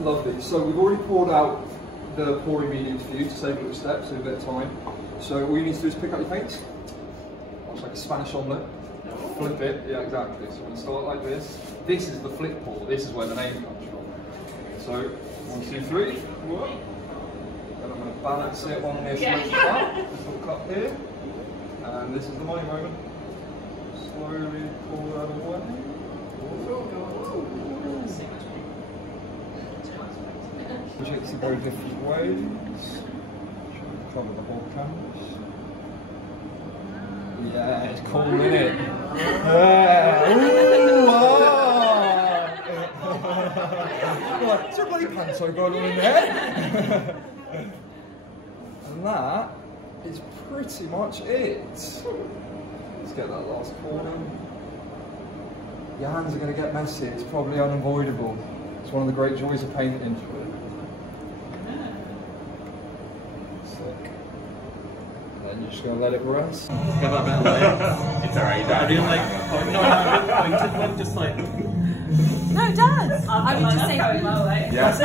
Lovely. So we've already poured out the pouring medium for you to save a little step, save a bit of time. So all you need to do is pick up your paints. Much like a Spanish omelette. Flip it. Yeah, exactly. So we're going to start like this. This is the flip pour. This is where the name comes from. So 1, 2, 3. Whoa. Then I'm going to balance it on this little cup. This little cup here. And this is the money moment. Slowly pull that away. Projects in very different ways. Cover the whole canvas. Yeah, it's cool, isn't it? Yeah. Ooh, What? Is there a bloody panto going on in there? And that is pretty much it. Let's get that last corner. Your hands are going to get messy, it's probably unavoidable. It's one of the great joys of painting. Sick. And then you're just going to let it rest. Got that bit of light. It's alright. I didn't like pointed one, just like. No, it does. I would just say. Yes.